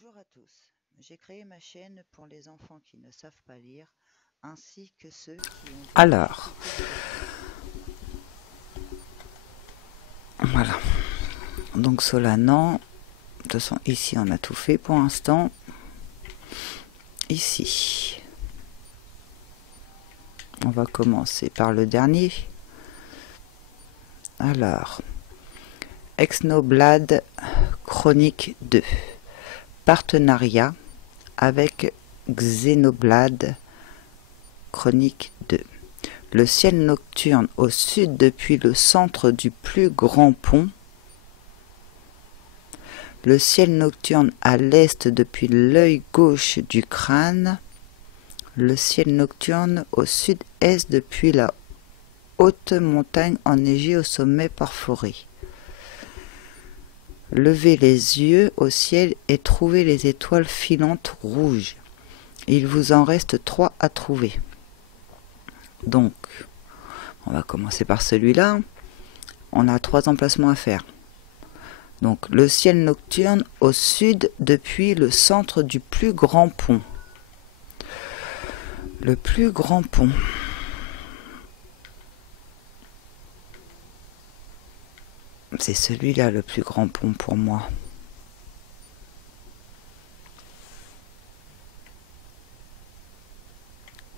Bonjour à tous, j'ai créé ma chaîne pour les enfants qui ne savent pas lire, ainsi que ceux qui ont des Alors, difficultés de lecture. voilà. Donc Solanan, de toute façon ici on a tout fait pour l'instant. Ici, on va commencer par le dernier. Alors, Exnoblad Chronique 2. Partenariat avec Xenoblad Chronique 2. Le ciel nocturne au sud depuis le centre du plus grand pont. Le ciel nocturne à l'est depuis l'œil gauche du crâne. Le ciel nocturne au sud-est depuis la haute montagne enneigée au sommet perforé. Levez les yeux au ciel et trouvez les étoiles filantes rouges. Il vous en reste 3 à trouver. Donc, on va commencer par celui-là. On a 3 emplacements à faire. Donc, le ciel nocturne au sud depuis le centre du plus grand pont. Le plus grand pont. C'est celui-là le plus grand pont pour moi.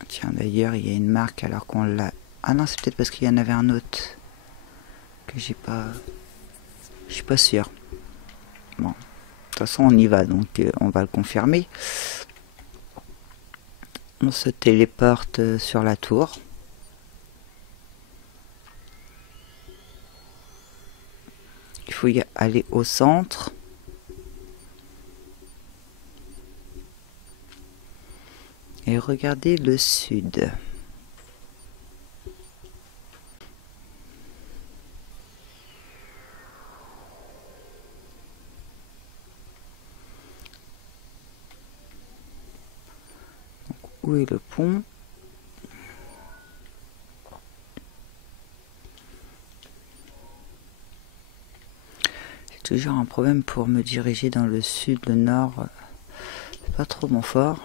Tiens, d'ailleurs, il y a une marque alors qu'on l'a... Ah non, c'est peut-être parce qu'il y en avait un autre que j'ai pas... Je suis pas sûr. Bon, de toute façon, on y va, donc on va le confirmer. On se téléporte sur la tour. Il faut y aller au centre. Et regardez le sud. Où est le pont? J'ai toujours un problème pour me diriger dans le sud, le nord. C'est pas trop mon fort.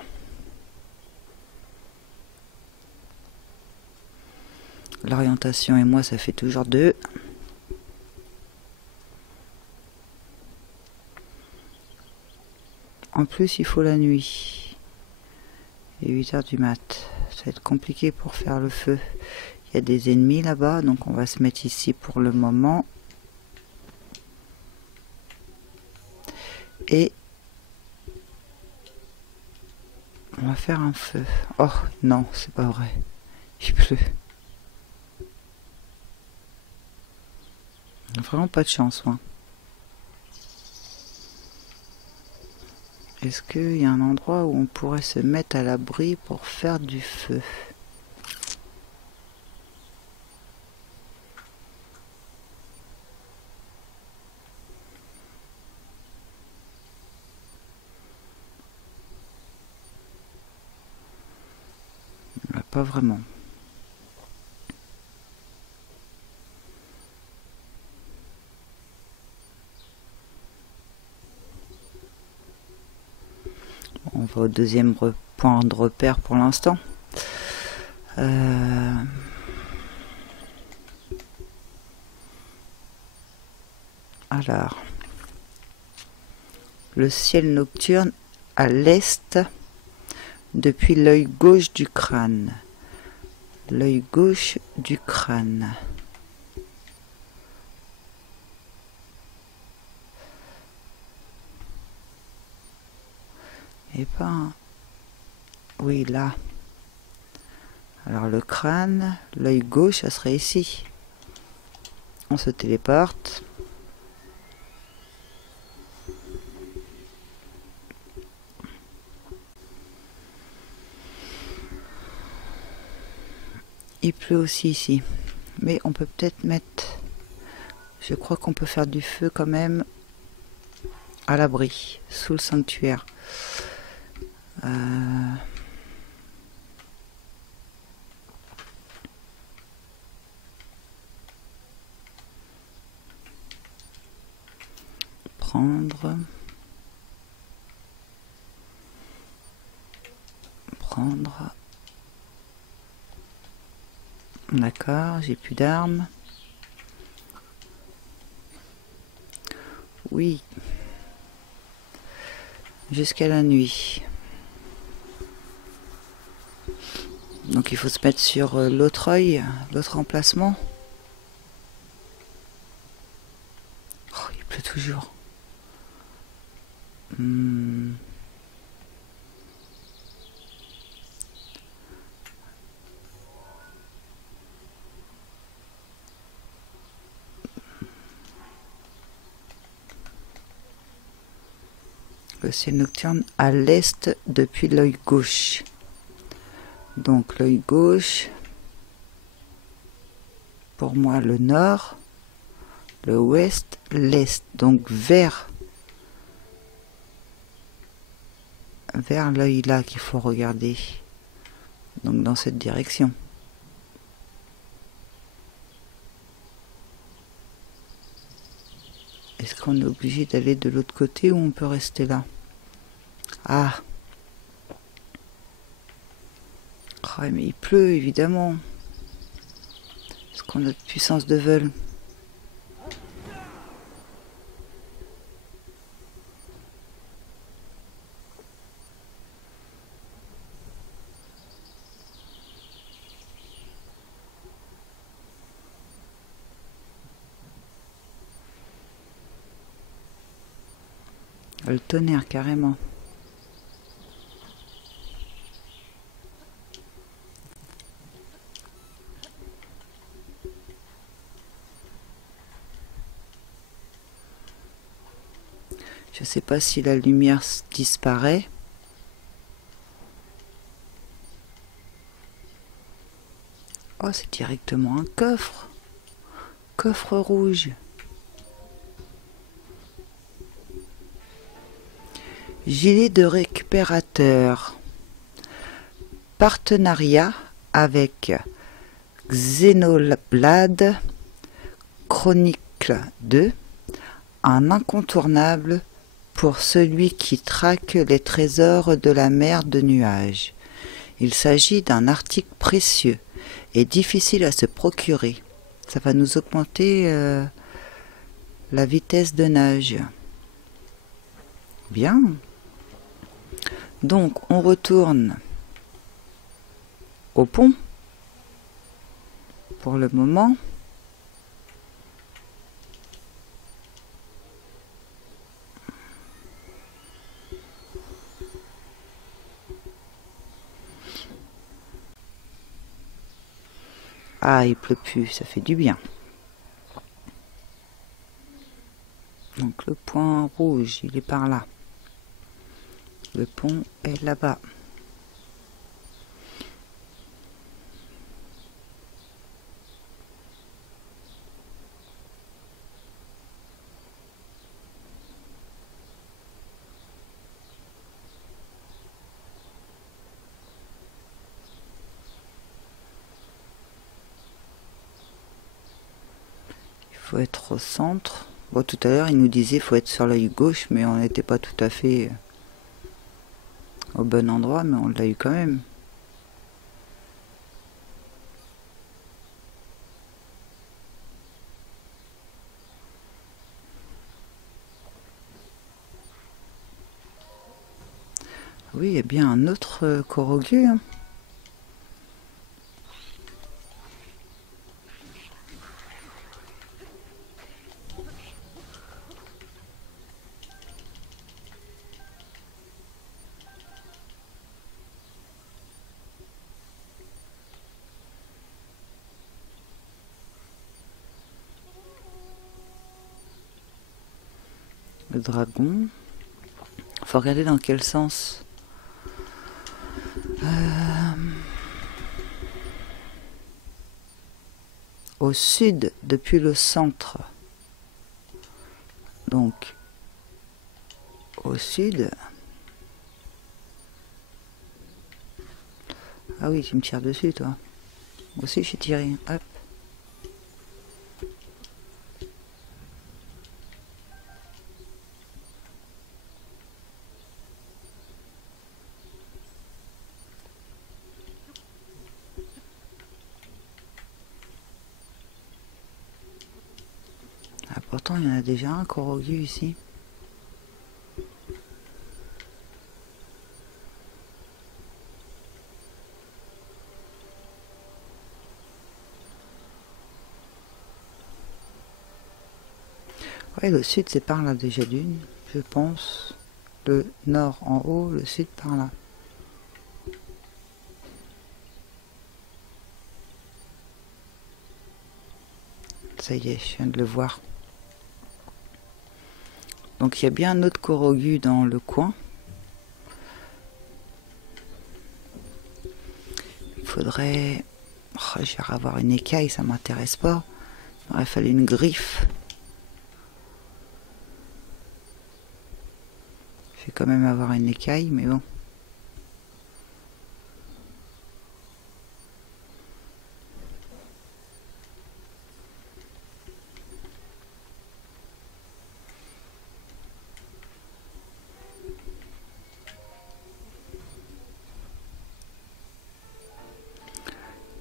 L'orientation et moi, ça fait toujours 2. En plus, il faut la nuit. Et 8h du mat. Ça va être compliqué pour faire le feu. Il y a des ennemis là-bas, donc on va se mettre ici pour le moment. Et on va faire un feu. Oh non, c'est pas vrai. Il pleut. Vraiment pas de chance, moi. Est-ce qu'il y a un endroit où on pourrait se mettre à l'abri pour faire du feu? Pas vraiment. On va au deuxième point de repère pour l'instant. Alors, le ciel nocturne à l'est depuis l'œil gauche du crâne. L'œil gauche du crâne. Et pas... Oui, là. Alors le crâne, l'œil gauche, ça serait ici. On se téléporte. Il pleut aussi ici. Mais on peut peut-être mettre... Je crois qu'on peut faire du feu quand même à l'abri, sous le sanctuaire. Prendre... prendre. D'accord, j'ai plus d'armes. Oui. Jusqu'à la nuit. Donc il faut se mettre sur l'autre œil, l'autre emplacement. Oh, il pleut toujours. Le ciel nocturne à l'est depuis l'œil gauche. Donc l'œil gauche, pour moi le nord, le ouest, l'est. Donc vers l'œil là qu'il faut regarder. Donc dans cette direction. Est-ce qu'on est obligé d'aller de l'autre côté ou on peut rester là? Ah. Oh, mais il pleut évidemment. Est-ce qu'on a de puissance de vol? Le tonnerre carrément. Je sais pas si la lumière disparaît. Oh, c'est directement un coffre. Coffre rouge. Gilet de récupérateur. Partenariat avec Xenoblade Chronicle 2. Un incontournable pour celui qui traque les trésors de la mer de nuages. Il s'agit d'un article précieux et difficile à se procurer. Ça va nous augmenter la vitesse de nage. Bien. Donc on retourne au pont pour le moment. Ah, il pleut plus, ça fait du bien. Donc le point rouge, il est par là. Le pont est là-bas. Il faut être au centre. Bon, tout à l'heure, il nous disait qu'il faut être sur l'œil gauche, mais on n'était pas tout à fait au bon endroit, mais on l'a eu quand même. Oui, il y a bien un autre Corogu. Hein. Le dragon. Faut regarder dans quel sens. Au sud depuis le centre. Donc, au sud. Ah oui, tu me tires dessus, toi. Moi aussi, je suis tiré. Hop. pourtant il y en a déjà un Korogu ici. Ouais, le sud c'est par là déjà d'une, je pense. Le nord en haut, le sud par là. Ça y est, je viens de le voir. Donc il y a bien un autre Korogu dans le coin. Il faudrait... Oh, je vais avoir une écaille, ça m'intéresse pas. Il aurait fallu une griffe. Je vais quand même avoir une écaille, mais bon.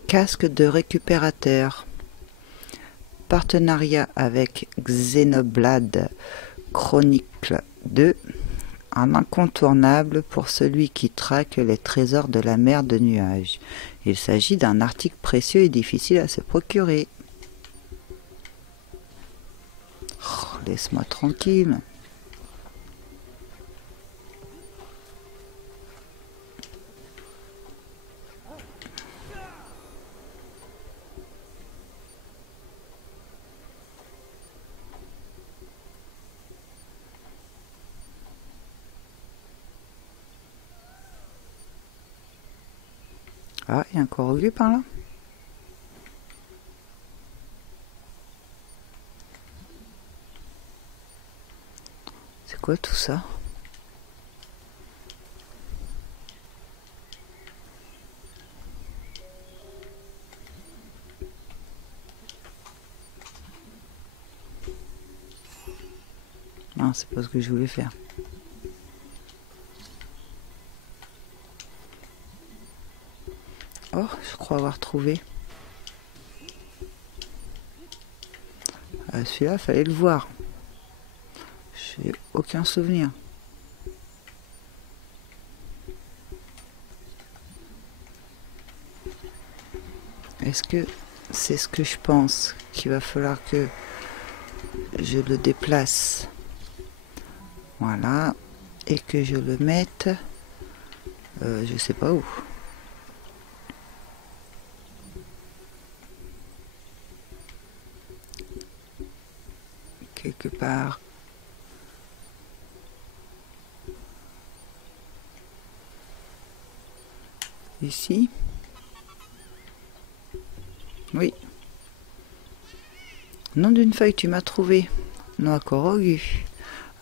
Casque de récupérateur. Partenariat avec Xenoblade Chronicle 2. Un incontournable pour celui qui traque les trésors de la mer de nuages. Il s'agit d'un article précieux et difficile à se procurer. Oh, laisse-moi tranquille. Ah, il y a un Korogu par là. C'est quoi tout ça? Non, c'est pas ce que je voulais faire. Oh, je crois avoir trouvé. Celui-là, fallait le voir. J'ai aucun souvenir. Est-ce que c'est ce que je pense qu'il va falloir que je le déplace? Voilà. Et que je le mette... je sais pas où. Quelque part. Ici. Oui. Nom d'une feuille, tu m'as trouvé. Noix Korogu.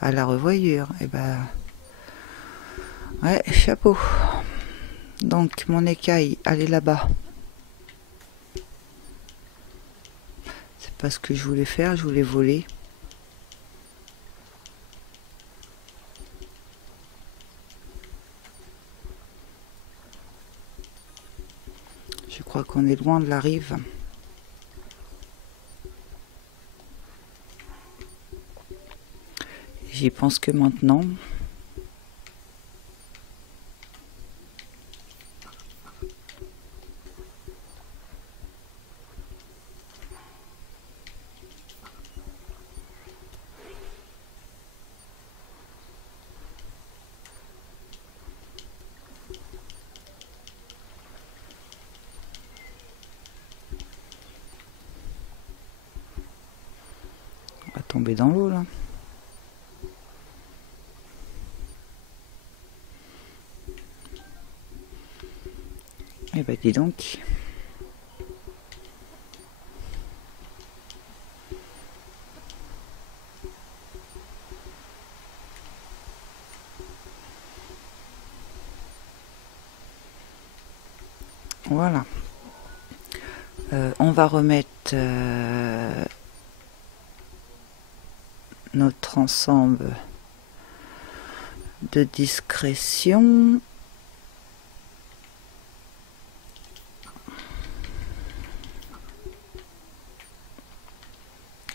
À la revoyure. Et ben... Ouais, chapeau. Donc, mon écaille, elle est là-bas. C'est pas ce que je voulais faire, je voulais voler. Je crois qu'on est loin de la rive. J'y pense que maintenant. On va tomber dans l'eau là. Eh ben dis donc. Voilà. On va remettre notre ensemble de discrétion.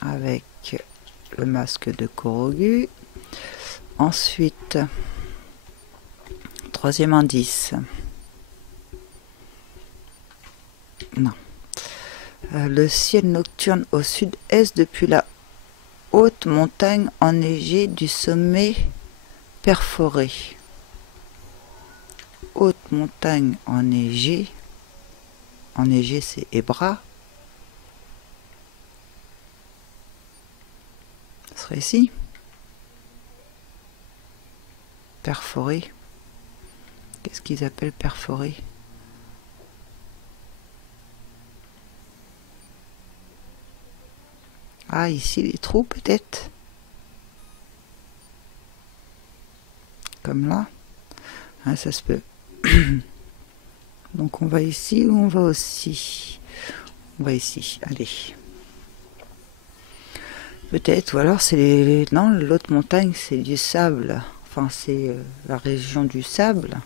Avec le masque de Korogu. Ensuite, troisième indice. Non. Le ciel nocturne au sud-est depuis la haute montagne enneigée du sommet perforé. Haute montagne enneigée. Enneigée, c'est Ebra. Ce serait ici. Perforé. Qu'est-ce qu'ils appellent perforé? Ah, ici les trous peut-être. Comme là. Ah, ça se peut. Donc on va ici ou on va aussi? On va ici, allez. Peut-être, ou alors c'est non, l'autre montagne c'est du sable. Enfin c'est la région du sable.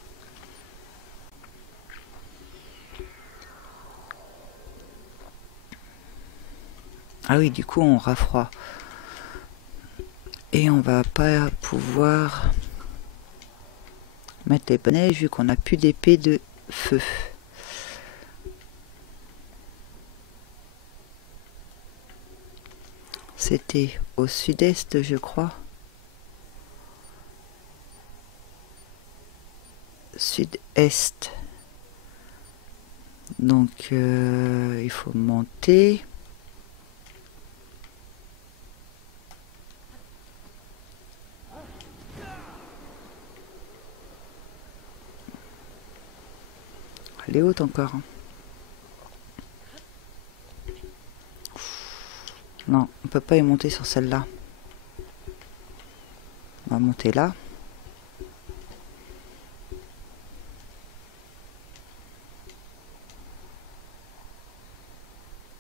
Ah oui, du coup on aura froid. Et on va pas pouvoir mettre les bonnets vu qu'on n'a plus d'épée de feu. C'était au sud-est, je crois. Sud-est. Donc il faut monter. Elle est haute encore. Non, on peut pas y monter sur celle-là. On va monter là.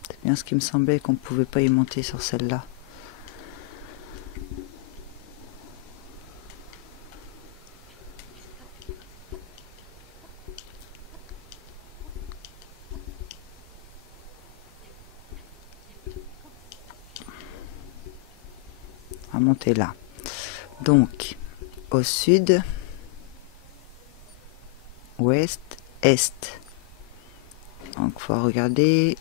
C'est bien ce qui me semblait qu'on pouvait pas y monter sur celle-là. On va monter là. Donc, au sud, ouest, est. Donc, il faut regarder,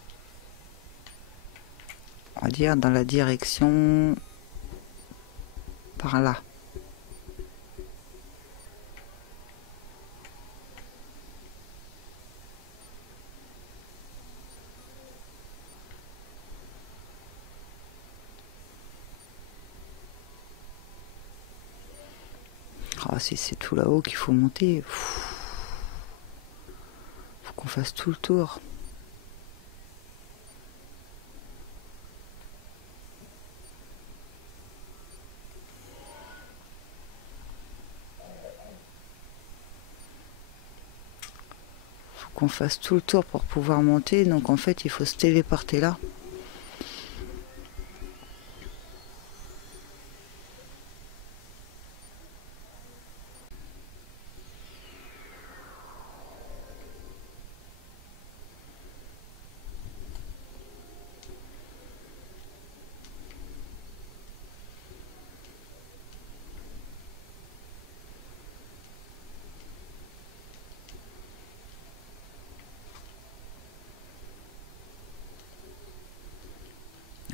on va dire, dans la direction par là. Ah, si c'est tout là-haut qu'il faut monter, faut qu'on fasse tout le tour. Faut qu'on fasse tout le tour pour pouvoir monter, donc en fait il faut se téléporter là.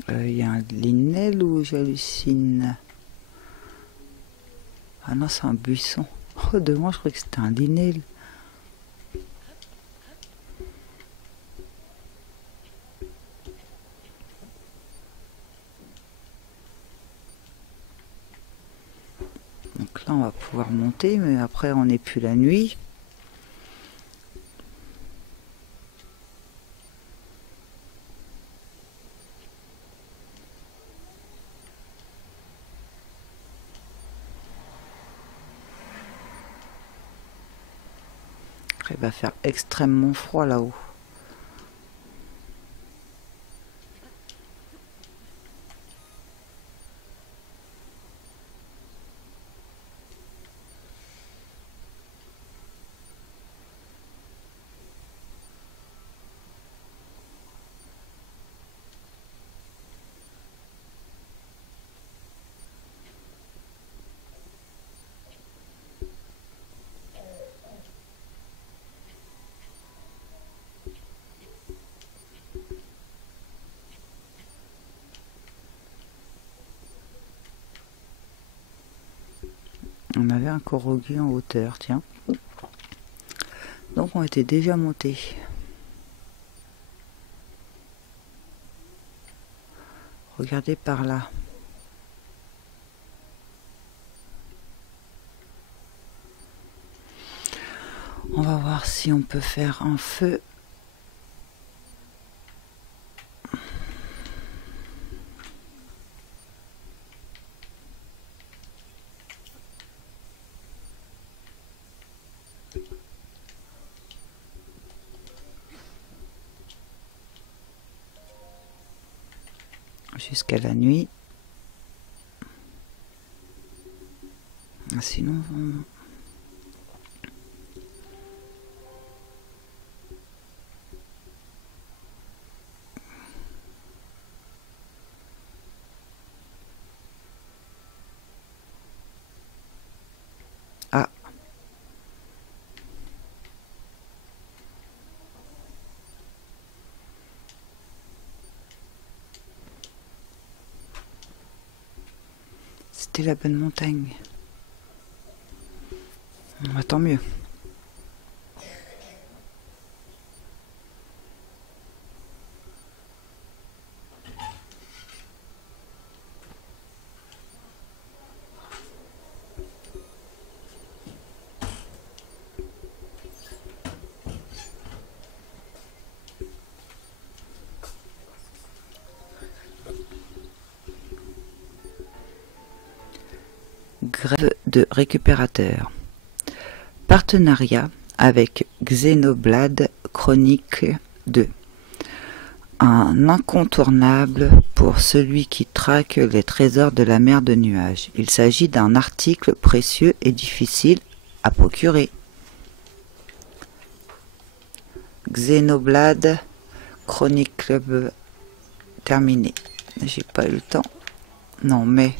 Il y a un linel ou j'hallucine? Ah non, c'est un buisson. Oh, de moi, je croyais que c'était un linel. Donc là, on va pouvoir monter, mais après, on n'est plus la nuit. Il va faire extrêmement froid là-haut. On avait un corrogu en hauteur, tiens. Donc on était déjà montés. Regardez par là. On va voir si on peut faire un feu. Jusqu'à la nuit. Sinon... Ah. C'était la bonne montagne. Bah, tant mieux. Grève de récupérateurs. Partenariat avec Xenoblade Chronique 2. Un incontournable pour celui qui traque les trésors de la mer de nuages. Il s'agit d'un article précieux et difficile à procurer. Xenoblade Chronique Club terminé. J'ai pas eu le temps. Non mais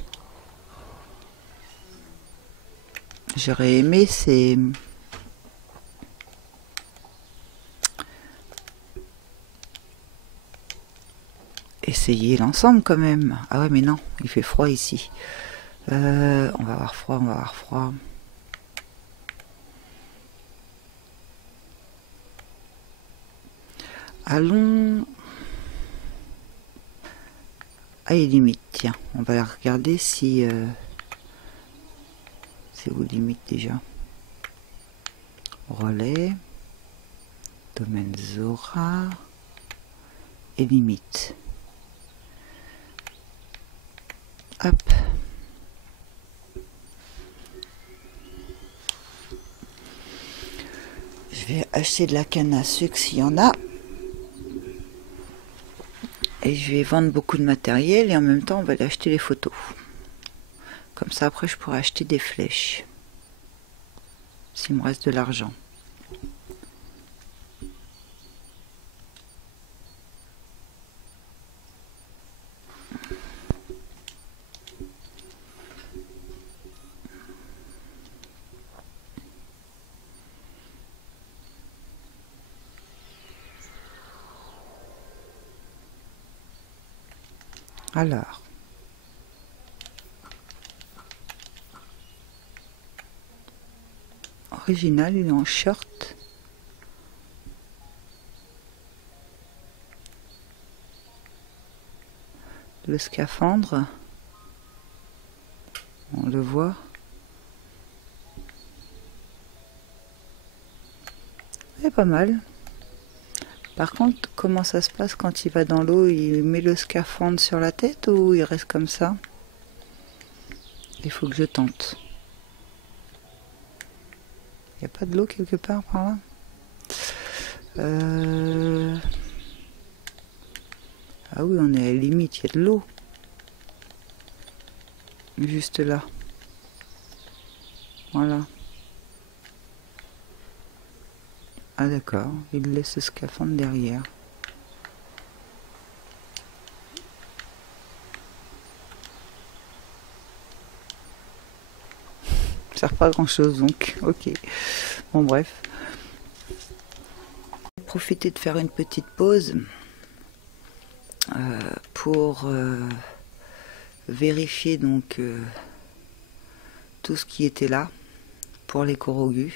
j'aurais aimé c'est essayer l'ensemble quand même. Ah ouais mais non, il fait froid ici. On va avoir froid, on va avoir froid. Allons à les limites. Tiens, on va regarder si c'est où limite déjà. Relais, domaine Zora et limite. Hop. Je vais acheter de la canne à sucre s'il y en a. Et je vais vendre beaucoup de matériel et en même temps on va aller acheter les photos. Comme ça après je pourrai acheter des flèches. S'il me reste de l'argent. Alors, original, il est en short. Le scaphandre, on le voit. C'est pas mal. Par contre, comment ça se passe quand il va dans l'eau? Il met le scaphandre sur la tête ou il reste comme ça? Il faut que je tente. Il n'y a pas de l'eau quelque part par là? Ah oui, on est à la limite, il y a de l'eau. Juste là. Voilà. Ah d'accord, il laisse le scaphandre derrière. Ça sert pas à grand chose donc, ok. Bon bref. Profiter de faire une petite pause pour vérifier donc tout ce qui était là pour les Korogu.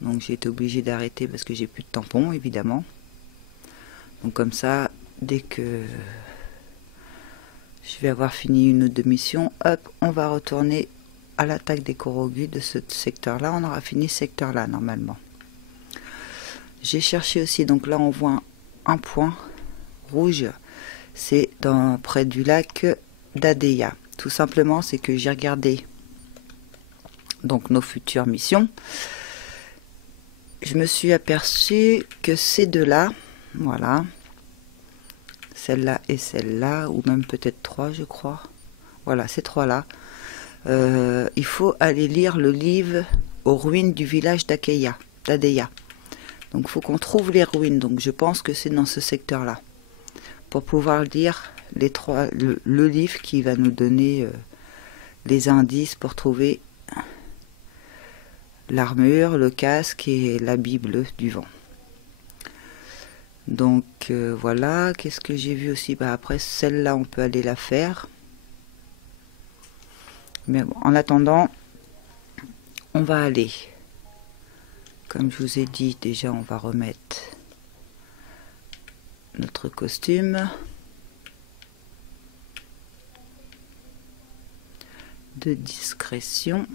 Donc j'ai été obligée d'arrêter parce que j'ai plus de tampons évidemment. Donc comme ça, dès que je vais avoir fini une ou deux missions, hop, on va retourner à l'attaque des Korogu de ce secteur là. On aura fini ce secteur là normalement. J'ai cherché aussi, donc là on voit un point rouge, c'est près du lac d'Adeya. Tout simplement, c'est que j'ai regardé donc nos futures missions. Je me suis aperçu que ces deux-là, voilà, celle-là et celle-là, ou même peut-être trois, je crois. Voilà, ces trois-là. Il faut aller lire le livre aux ruines du village d'Adeya. Donc, il faut qu'on trouve les ruines. Donc, je pense que c'est dans ce secteur-là. Pour pouvoir lire le livre qui va nous donner les indices pour trouver l'armure, le casque et l'habit bleu du vent. Donc voilà, qu'est-ce que j'ai vu aussi? Après celle-là on peut aller la faire. Mais bon, en attendant, on va aller. Comme je vous ai dit, déjà on va remettre notre costume de discrétion.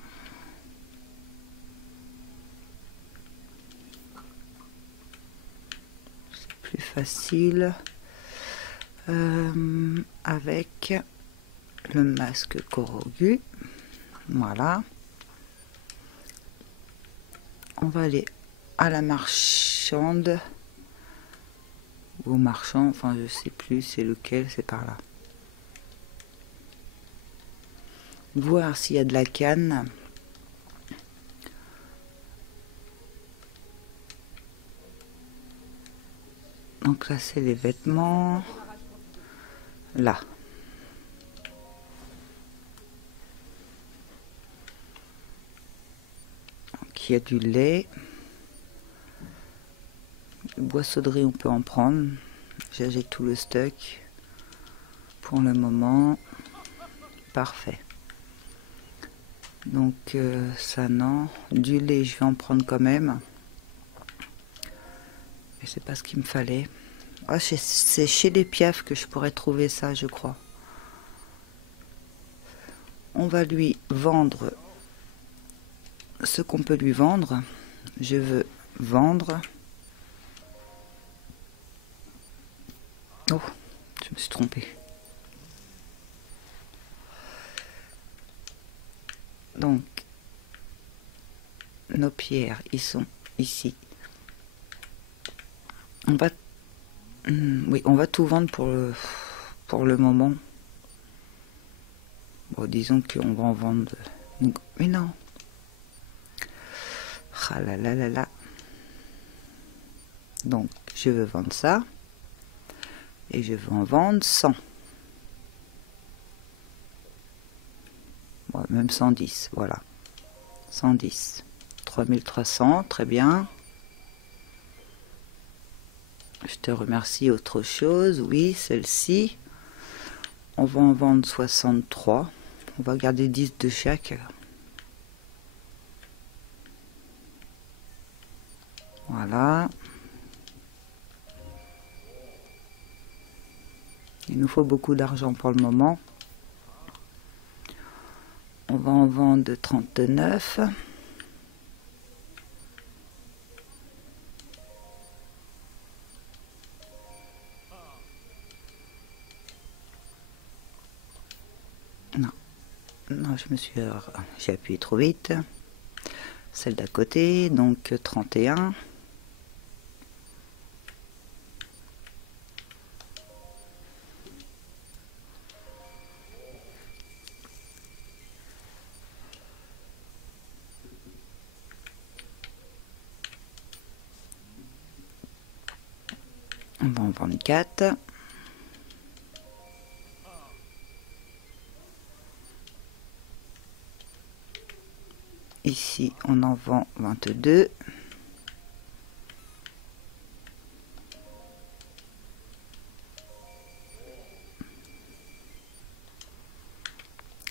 Plus facile avec le masque Korogu. Voilà, on va aller à la marchande ou au marchand, enfin je sais plus c'est lequel, c'est par là, voir s'il y a de la canne. Donc là c'est les vêtements, là. Donc il y a du lait. Boissonnerie on peut en prendre. J'ai tout le stock. Pour le moment. Parfait. Donc ça non. Du lait je vais en prendre quand même. Mais c'est pas ce qu'il me fallait. Ah, c'est chez les Piaf que je pourrais trouver ça, je crois. On va lui vendre ce qu'on peut lui vendre. Je veux vendre. Oh, je me suis trompée. Donc, nos pierres, ils sont ici. On va, oui, on va tout vendre pour le moment. Bon, disons qu'on va en vendre. Mais non. Ah là là là là. Donc, je veux vendre ça. Et je veux en vendre 100. Bon, même 110, voilà. 110. 3300, très bien. Je te remercie. Autre chose, oui, celle-ci. On va en vendre 63. On va garder 10 de chaque. Voilà. Il nous faut beaucoup d'argent pour le moment. On va en vendre 39. Non, j'ai appuyé trop vite. Celle d'à côté, donc 31. On va en vendre 4. Ici, on en vend 22.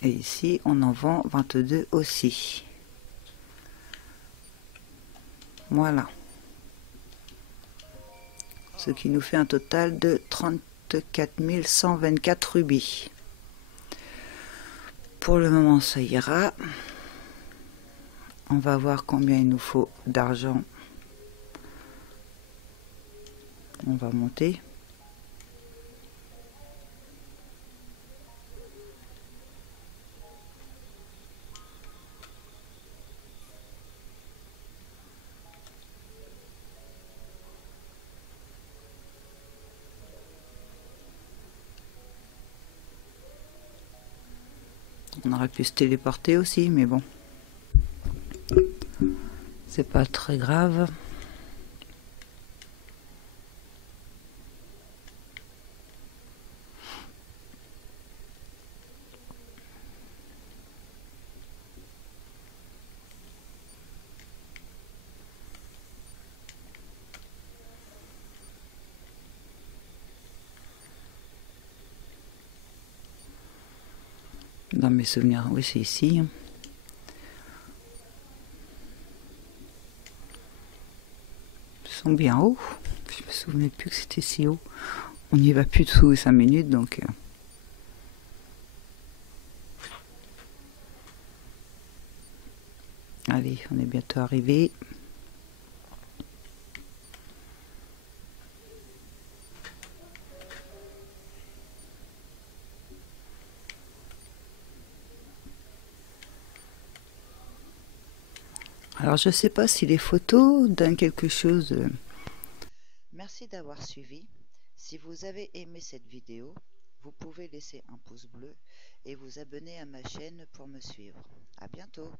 Et ici, on en vend 22 aussi. Voilà. Ce qui nous fait un total de 34 124 rubis. Pour le moment, ça ira. On va voir combien il nous faut d'argent. On va monter. On aurait pu se téléporter aussi, mais bon. C'est pas très grave. Dans mes souvenirs, oui, c'est ici. Ils sont bien hauts. Je me souvenais plus que c'était si haut. On n'y va plus dessous 5 minutes, donc... Allez, on est bientôt arrivé. Alors, je sais pas si les photos donnent quelque chose... Merci d'avoir suivi. Si vous avez aimé cette vidéo, vous pouvez laisser un pouce bleu et vous abonner à ma chaîne pour me suivre. À bientôt.